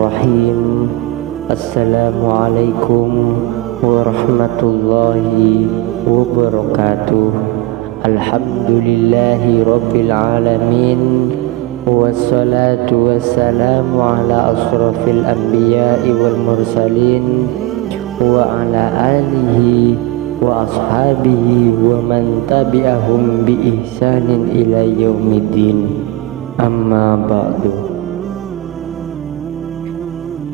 Bismillahirrahmanirrahim. Assalamualaikum warahmatullahi wabarakatuh. Alhamdulillahi rabbil alamin. Wassalatu wassalamu ala asrafil anbiya'i wal mursalin wa ala alihi wa ashabihi wa man tabi'ahum bi ihsanin ila yaumiddin. Amma ba'du.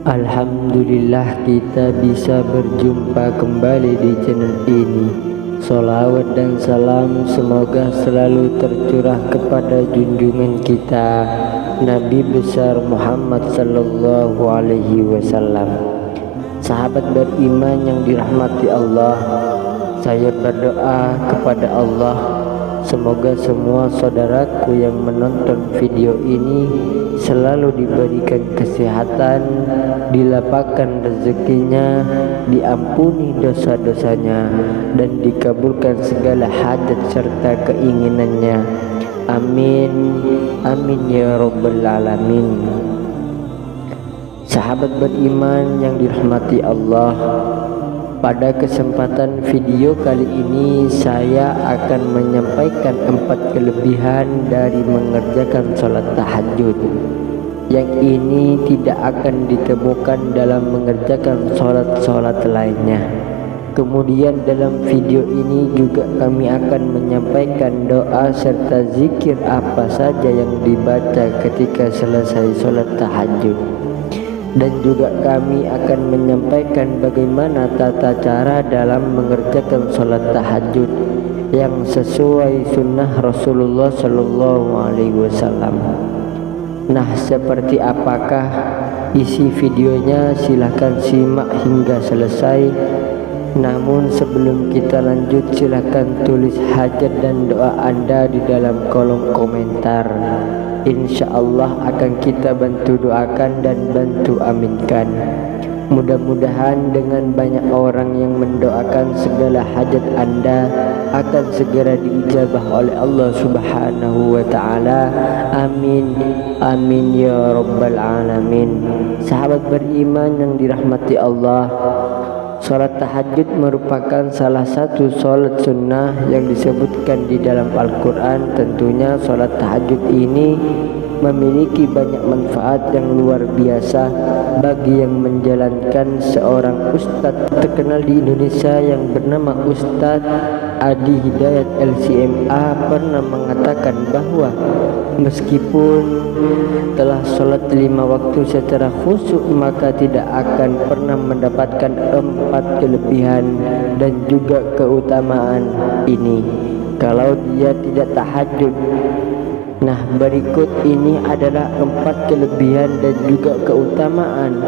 Alhamdulillah kita bisa berjumpa kembali di channel ini. Sholawat dan salam semoga selalu tercurah kepada junjungan kita Nabi besar Muhammad sallallahu alaihi wasallam. Sahabat beriman yang dirahmati Allah, saya berdoa kepada Allah, semoga semua saudaraku yang menonton video ini selalu diberikan kesehatan, dilapangkan rezekinya, diampuni dosa-dosanya, dan dikabulkan segala hajat serta keinginannya. Amin, amin ya rabbal alamin. Sahabat beriman yang dirahmati Allah, pada kesempatan video kali ini saya akan menyampaikan 4 kelebihan dari mengerjakan sholat tahajud. Yang ini tidak akan ditemukan dalam mengerjakan sholat-sholat lainnya. Kemudian dalam video ini juga kami akan menyampaikan doa serta zikir apa saja yang dibaca ketika selesai sholat tahajud. Dan juga kami akan menyampaikan bagaimana tata cara dalam mengerjakan sholat tahajud yang sesuai sunnah Rasulullah Sallallahu Alaihi Wasallam. Nah, seperti apakah isi videonya? Silahkan simak hingga selesai. Namun sebelum kita lanjut, silahkan tulis hajat dan doa Anda di dalam kolom komentar. Insya Allah akan kita bantu doakan dan bantu aminkan. Mudah-mudahan dengan banyak orang yang mendoakan segala hajat Anda akan segera diijabah oleh Allah Subhanahu wa Ta'ala. Amin, amin ya rabbal alamin. Sahabat beriman yang dirahmati Allah, sholat tahajud merupakan salah satu sholat sunnah yang disebutkan di dalam Al-Quran. Tentunya sholat tahajud ini memiliki banyak manfaat yang luar biasa bagi yang menjalankan. Seorang ustadz terkenal di Indonesia yang bernama Ustadz Adi Hidayat LCMA pernah mengatakan bahwa meskipun telah sholat 5 waktu secara khusyuk, maka tidak akan pernah mendapatkan 4 kelebihan dan juga keutamaan ini kalau dia tidak tahajud. Nah, berikut ini adalah 4 kelebihan dan juga keutamaan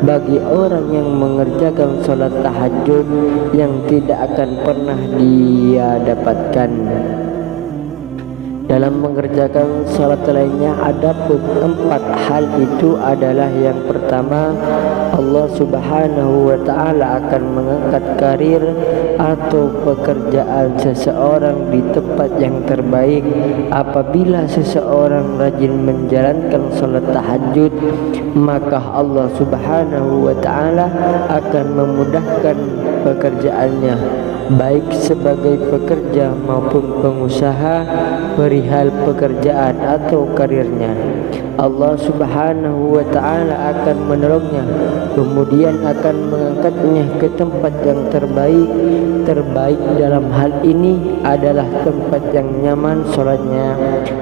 bagi orang yang mengerjakan sholat tahajud yang tidak akan pernah dia dapatkan dalam mengerjakan sholat lainnya. Adapun 4 hal itu adalah: yang pertama, Allah Subhanahu wa Ta'ala akan mengangkat karir atau pekerjaan seseorang di tempat yang terbaik. Apabila seseorang rajin menjalankan sholat tahajud, maka Allah Subhanahu wa Ta'ala akan memudahkan pekerjaannya, baik sebagai pekerja maupun pengusaha, perihal pekerjaan atau karirnya. Allah Subhanahu wa Ta'ala akan menolongnya, kemudian akan mengangkatnya ke tempat yang terbaik. Terbaik dalam hal ini adalah tempat yang nyaman sholatnya,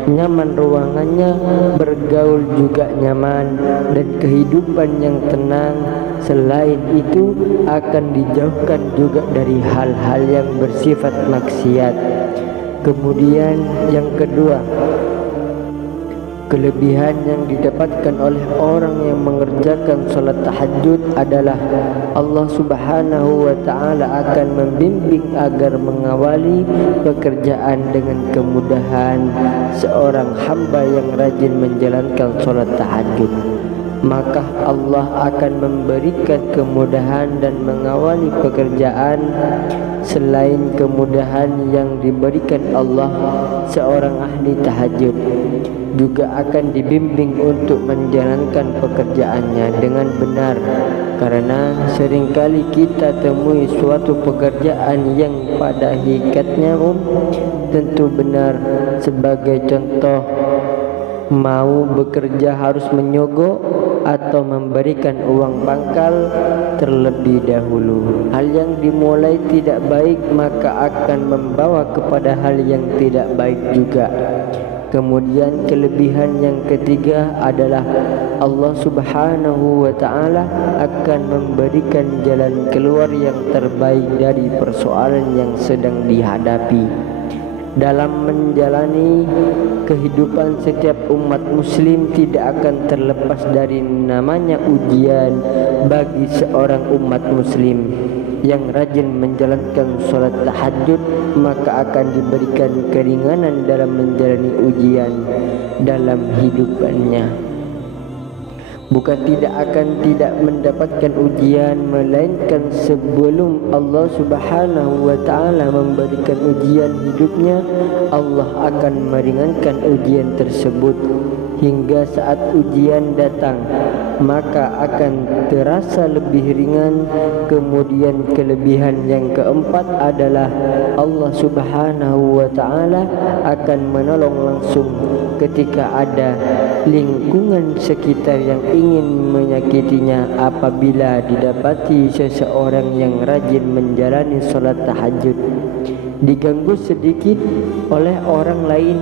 nyaman ruangannya, bergaul juga nyaman, dan kehidupan yang tenang. Selain itu akan dijauhkan juga dari hal-hal yang bersifat maksiat. Kemudian yang kedua, kelebihan yang didapatkan oleh orang yang mengerjakan sholat tahajud adalah Allah Subhanahu wa Ta'ala akan membimbing agar mengawali pekerjaan dengan kemudahan. Seorang hamba yang rajin menjalankan sholat tahajud, maka Allah akan memberikan kemudahan dan mengawali pekerjaan. Selain kemudahan yang diberikan Allah seorang ahli tahajud, juga akan dibimbing untuk menjalankan pekerjaannya dengan benar, karena seringkali kita temui suatu pekerjaan yang pada hakikatnya tentu benar. Sebagai contoh, mau bekerja harus menyogok atau memberikan uang pangkal terlebih dahulu. Hal yang dimulai tidak baik maka akan membawa kepada hal yang tidak baik juga. Kemudian kelebihan yang ketiga adalah Allah Subhanahu wa ta'ala akan memberikan jalan keluar yang terbaik dari persoalan yang sedang dihadapi. Dalam menjalani kehidupan, setiap umat muslim tidak akan terlepas dari namanya ujian. Bagi seorang umat muslim yang rajin menjalankan sholat tahajud, maka akan diberikan keringanan dalam menjalani ujian dalam hidupannya. Bukan tidak mendapatkan ujian, melainkan sebelum Allah Subhanahu wa ta'ala memberikan ujian hidupnya, Allah akan meringankan ujian tersebut. Hingga saat ujian datang, maka akan terasa lebih ringan. Kemudian kelebihan yang keempat adalah Allah Subhanahu wa ta'ala akan menolong langsung ketika ada lingkungan sekitar yang ingin menyakitinya. Apabila didapati seseorang yang rajin menjalani sholat tahajud diganggu sedikit oleh orang lain,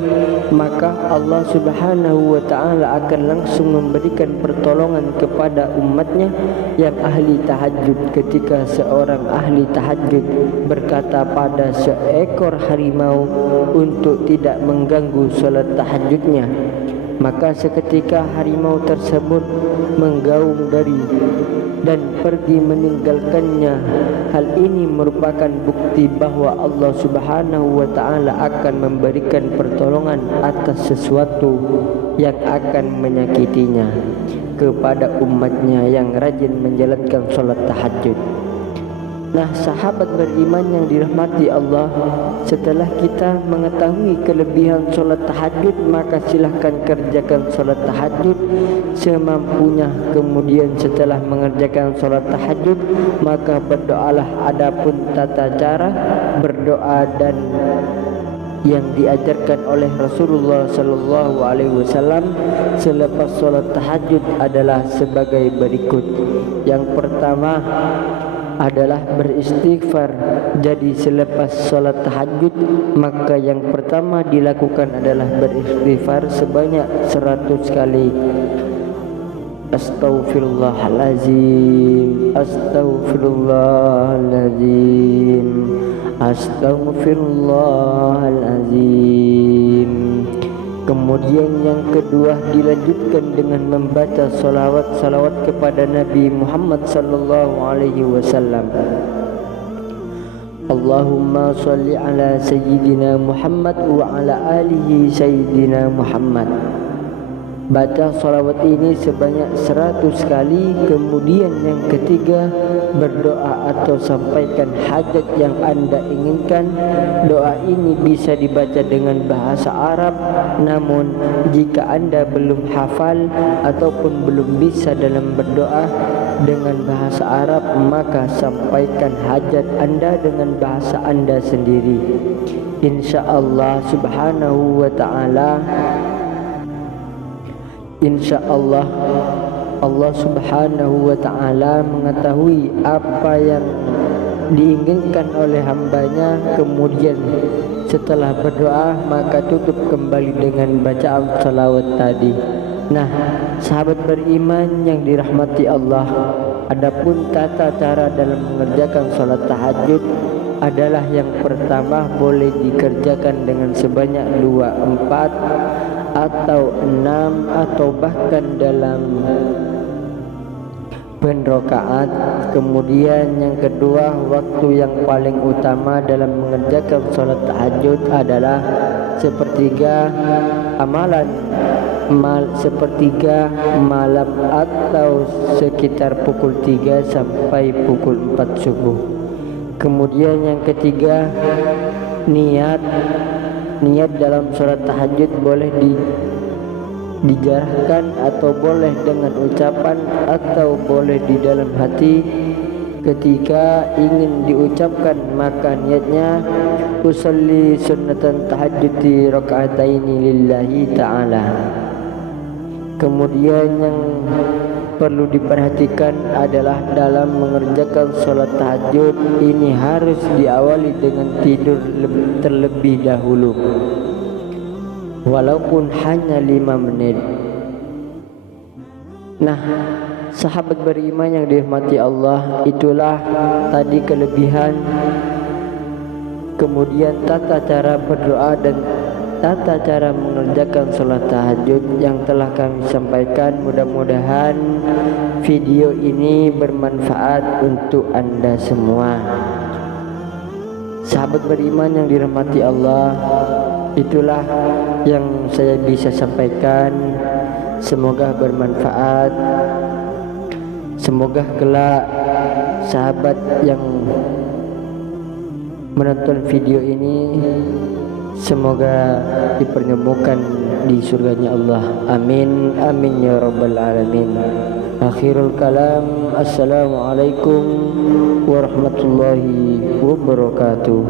maka Allah Subhanahu wa ta'ala akan langsung memberikan pertolongan kepada umatnya yang ahli tahajud. Ketika seorang ahli tahajud berkata pada seekor harimau untuk tidak mengganggu sholat tahajudnya, maka seketika harimau tersebut menggaung dari dan pergi meninggalkannya. Hal ini merupakan bukti bahwa Allah Subhanahu wa ta'ala akan memberikan pertolongan atas sesuatu yang akan menyakitinya kepada umatnya yang rajin menjalankan sholat tahajud. Nah, sahabat beriman yang dirahmati Allah, setelah kita mengetahui kelebihan sholat tahajud, maka silahkan kerjakan sholat tahajud semampunya. Kemudian setelah mengerjakan sholat tahajud, maka berdoalah. Adapun tata cara berdoa dan yang diajarkan oleh Rasulullah Sallallahu Alaihi Wasallam selepas sholat tahajud adalah sebagai berikut. Yang pertama adalah beristighfar. Jadi selepas sholat tahajud, maka yang pertama dilakukan adalah beristighfar sebanyak 100 kali. Astaghfirullahalazim, astaghfirullahalazim, astaghfirullahalazim. Kemudian yang kedua dilanjutkan dengan membaca salawat kepada Nabi Muhammad sallallahu alaihi wasallam. Allahumma shalli ala sayyidina Muhammad wa ala alihi sayyidina Muhammad. Baca salawat ini sebanyak 100 kali. Kemudian yang ketiga, berdoa atau sampaikan hajat yang Anda inginkan. Doa ini bisa dibaca dengan bahasa Arab, namun jika Anda belum hafal ataupun belum bisa dalam berdoa dengan bahasa Arab, maka sampaikan hajat Anda dengan bahasa Anda sendiri. Insyaallah Subhanahu wa ta'ala, insyaallah Allah Subhanahu wa ta'ala mengetahui apa yang diinginkan oleh hambanya. Kemudian setelah berdoa, maka tutup kembali dengan bacaan salawat tadi. Nah, sahabat beriman yang dirahmati Allah, adapun tata cara dalam mengerjakan sholat tahajud adalah yang pertama boleh dikerjakan dengan sebanyak 2, 4 atau 6 atau bahkan dalam penrokaat. Kemudian yang kedua, waktu yang paling utama dalam mengerjakan sholat tahajud adalah sepertiga malam atau sekitar pukul 3 sampai pukul 4 subuh. Kemudian yang ketiga, niat dalam sholat tahajud boleh dijarahkan atau boleh dengan ucapan atau boleh di dalam hati. Ketika ingin diucapkan maka niatnya usolli sunnatan tahajjudi raka'ataini lillahi ta'ala. Kemudian yang perlu diperhatikan adalah dalam mengerjakan sholat tahajud ini harus diawali dengan tidur terlebih dahulu, walaupun hanya 5 menit. Nah, sahabat beriman yang dirahmati Allah, itulah tadi kelebihan, kemudian tata cara berdoa dan tata cara mengerjakan sholat tahajud yang telah kami sampaikan. Mudah-mudahan video ini bermanfaat untuk Anda semua. Sahabat beriman yang dirahmati Allah, itulah yang saya bisa sampaikan. Semoga bermanfaat. Semoga kelak sahabat yang menonton video ini semoga dipertemukan di surganya Allah. Amin amin ya rabbal alamin. Akhirul kalam, assalamualaikum warahmatullahi wabarakatuh.